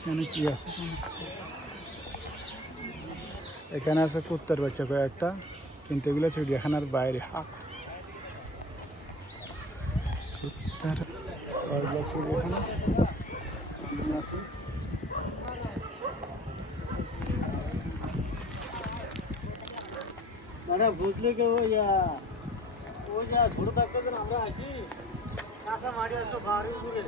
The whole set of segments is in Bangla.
এখানে কি আছে? এখানে আছে কুত্তার বাচ্চা কয়েকটা, কিন্তু এগুলো চিড়িয়াখানার বাইরে। কুত্তার চিড়িয়াখানা আছে। মানে বুঝলে কি ওই যা ছোট থাকতে আমরা আসি কাঁচা মাটি আসলো বাড়ি উপরে।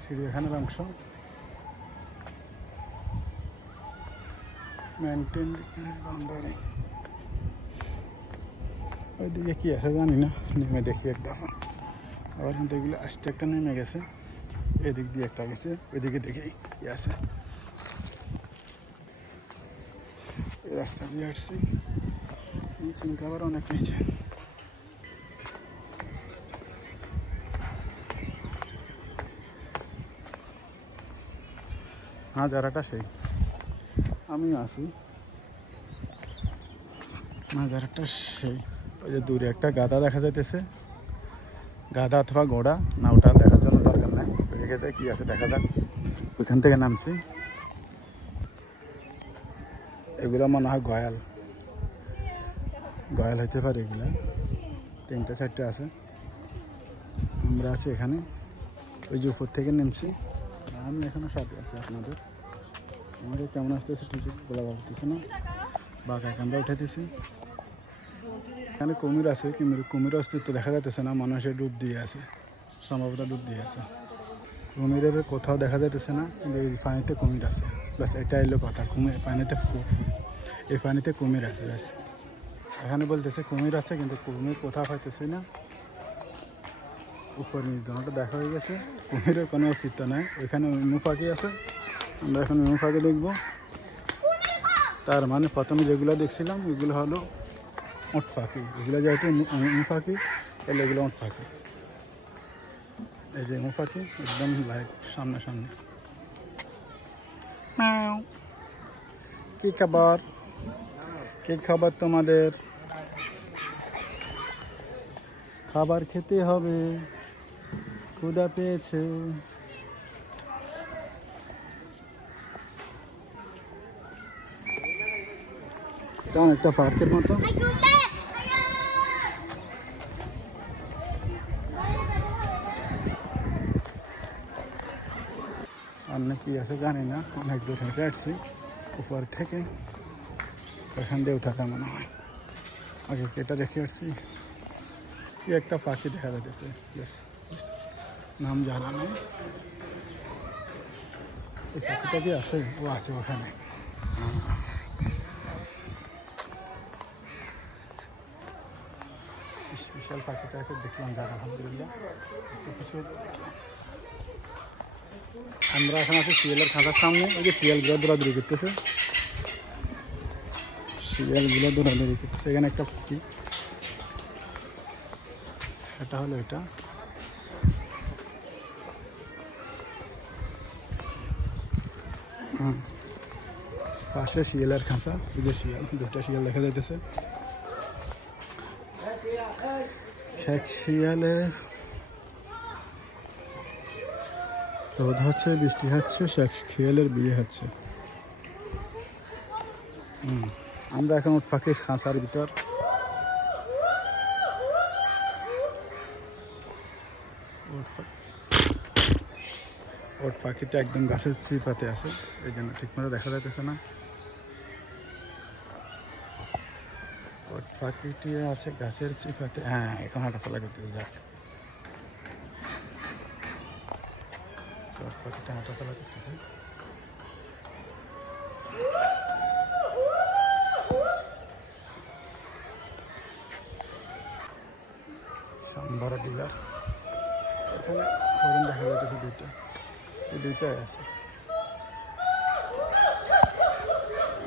চিড়িয়াখানার অংশ মেনটেন বাউন্ডারি। ওইদিকে কি আছে জানি না, নেমে দেখি এক দফা। আবার কিন্তু এগুলো আস্তে একটা নেমে গেছে, এদিক দিয়ে একটা গেছে, ওইদিকে দেখি কি আছে। এই রাস্তা দিয়ে আসছি, চিন্তা আবার অনেক নিচে। নাজারাটা সেই, আমিও আছি। নাজারাটা সেই। ওই যে দূরে একটা গাধা দেখা যাইতেছে, গাধা অথবা ঘোড়া, না ওটা দেখার জন্য দরকার নাই, ওই গেছে কি আছে দেখা যাক। ওইখান থেকে নামছি। এগুলো মনে হয় গয়াল, গয়াল হইতে পারে এগুলা। 3টে 4টে আছে। আমরা আছি এখানে, ওই যে উপর থেকে নেমছি। আমি এখনো সাথে আছি আপনাদের। আমাকে কেমন আসতেছে ঠিক বলা ভাবতেছে না, বাঘা আমরা উঠাইতেছি। এখানে কুমির আছে, কিন্তু কুমির অস্তিত্ব দেখা যাইতেছে না, মানুষের ডুব দিয়ে আছে, সম্ভবত ডুব দিয়ে আছে। কুমিরের কোথাও দেখা যাইতেছে না, কিন্তু এই পানিতে কুমির আছে। ব্যাস এটা এলো কথা, কুমির পানিতে, এই পানিতে কুমির আছে। ব্যাস এখানে বলতেছে কুমির আছে, কিন্তু কুমির কোথাও পাইতেছি না। উপরে নির্ধারণটা দেখা হয়ে গেছে, কুমিরের কোনো অস্তিত্ব নাই। ওইখানে উইমু পাখি আছে, আমরা এখন উইমু পাখি দেখব। তার মানে প্রথমে যেগুলো দেখছিলাম ওইগুলো হলো উট পাখি, এগুলো যেহেতু উইমু পাখি তাহলে এগুলো উট পাখি। এই যে উইমু পাখি একদম লাইভ সামনে সামনে। কি খাবার, কি খাবার তোমাদের? খাবার খেতে হবে, ক্ষুধা পেয়েছে। এটা অনেকটা পার্কের মতো। আর কি আছে জানি না, অনেক দূর হেঁটে আসছি উপর থেকে, এখান দিয়ে উঠাতে মনে হয়। আগে কেটা দেখে আসছি, কি একটা পাখি দেখা যাইতেছে, নাম জানা নেই। এই পাখিটা কি আছে? ও আছে ওখানে। স্পেশাল পাখিটাকে দেখলাম, যাক আলহামদুলিল্লাহ একটু কিছু দেখলাম। আমরা এখন আছি শিয়ালের খাঁচার সামনে। ওই যে শিয়ালগুলো দৌড়াদৌড়ি করতেছে, শিয়ালগুলো দৌড়াদৌড়ি করতেছে। এখানে একটা পাখি, এটা হলো এটা। পাশে শিয়ালের খাঁচা, এই যে শিয়াল, 2টা শিয়াল দেখা যাইতেছে। শেখ শিয়ালের রোদ হচ্ছে, বৃষ্টি হচ্ছে, শেখ শিয়ালের বিয়ে হচ্ছে। আমরা এখন উট পাখির খাঁচার ভিতর। উট পাখিটা একদম গাছের চিপাতে আছে, এই জন্য ঠিক মতো দেখা যাইতেছে না। উট পাখিটি আছে গাছের চিপাতে। হ্যাঁ, এখন হাঁটাচলা করতেছে। যাক, উট পাখিটা হাঁটাচলা করতেছে। সাম্বারা ডিজার, এখানে হরিণ দেখা যাইতেছে 2টা, এই 2টাই আছে।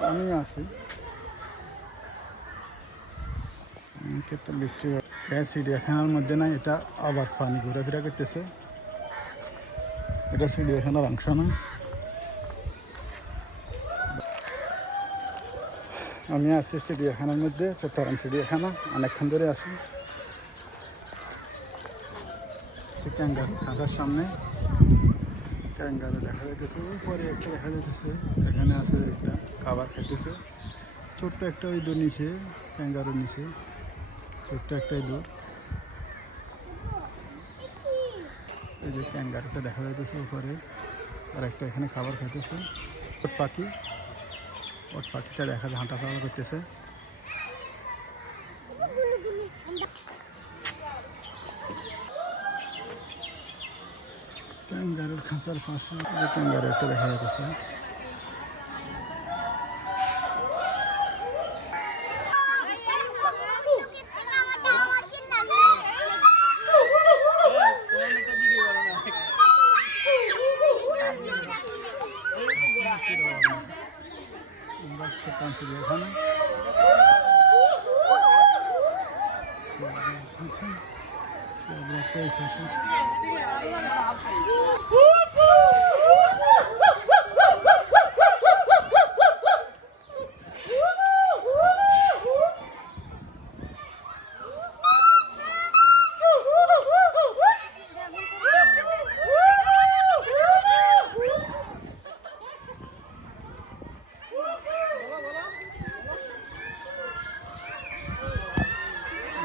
আমিও আছি। তো বিশ্রী চিড়িয়াখানার মধ্যে না, এটা আবাদ পানি ঘুরাফেরা করতেছে, এটা চিড়িয়াখানার অংশ না। আমি আছি চিড়িয়াখানার মধ্যে, চট্টগ্রাম চিড়িয়াখানা, অনেকক্ষণ ধরে আছি। আসছে ক্যাঙ্গারু খাঁচার সামনে। ক্যাঙ্গারু দেখা যাইতেছে, উপরে একটা দেখা যাইতেছে, এখানে আছে একটা খাবার খাইতেছে। ছোট্ট একটা ইঁদুর নিচে, ক্যাঙ্গারুর নিচে ছোট্ট একটা ইঁদুর। এই যে ক্যাঙ্গারুটা দেখা যাইতেছে উপরে, আর একটা এখানে খাবার খাইতেছে। ওট পাখি, ওট পাখিটা দেখা যায় হাঁটা চলা করতেছে। ক্যাঙ্গারুর খাঁচার পাশে যে ক্যাঙ্গারু একটা দেখা যাচ্ছে। এখানে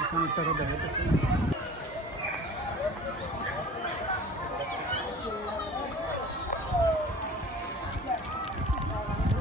এখানে একটা দেখা যাচ্ছে।